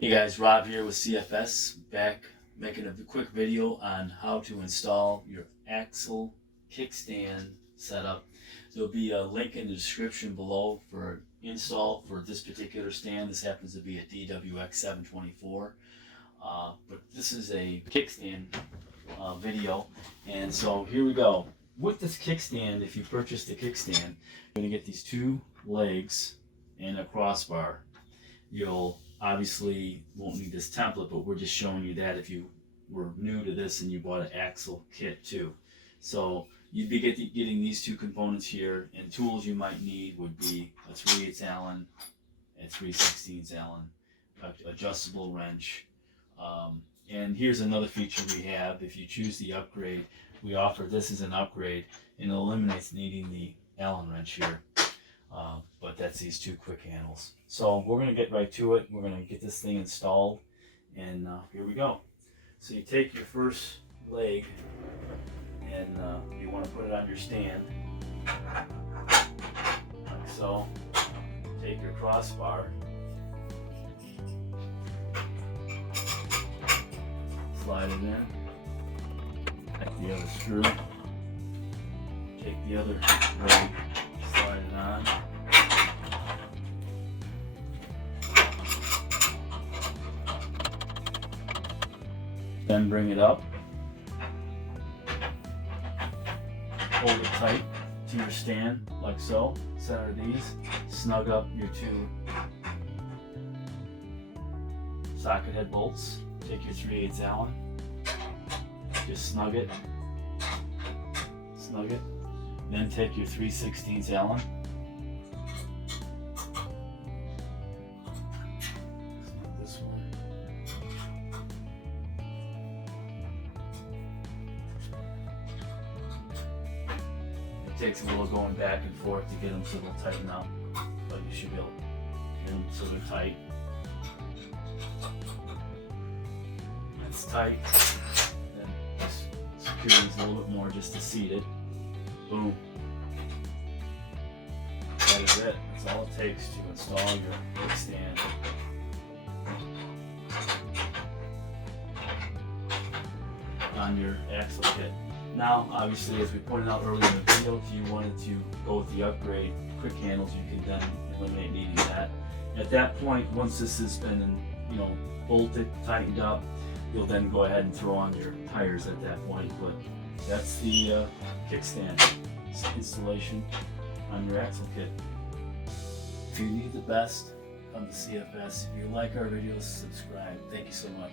Hey guys, Rob here with CFS, back making a quick video on how to install your axle kickstand setup. There'll be a link in the description below for install for this particular stand. This happens to be a DWX 724, but this is a kickstand video, and so here we go. With this kickstand, if you purchase the kickstand, you're going to get these two legs and a crossbar. You'll obviously won't need this template, but we're just showing you that if you were new to this and you bought an axle kit too. So you'd be getting these two components here, and tools you might need would be a 3/8 Allen, a 3/16 Allen, adjustable wrench. And here's another feature we have. If you choose the upgrade, we offer this as an upgrade, and it eliminates needing the Allen wrench here. But that's these two quick handles. So we're going to get right to it. We're going to get this thing installed, and here we go. So you take your first leg, and you want to put it on your stand, like so. Take your crossbar, slide it in, take the other screw, take the other leg, slide it on. Then bring it up, hold it tight to your stand like so, center these, snug up your two socket head bolts, take your 3/8 Allen, just snug it, then take your 3/16 Allen, snug this one. It takes a little going back and forth to get them so they'll tighten up, but you should be able to get them so they're tight. That's tight. Then just secure these a little bit more just to seat it. Boom. That is it. That's all it takes to install your kickstand. On your axle kit. Now, obviously, as we pointed out earlier in the video, if you wanted to go with the upgrade quick handles, you can then eliminate needing that. At that point, once this has been, bolted, tightened up, you'll then go ahead and throw on your tires at that point. But that's the kickstand installation on your axle kit. If you need the best, come to CFS. If you like our videos, subscribe. Thank you so much.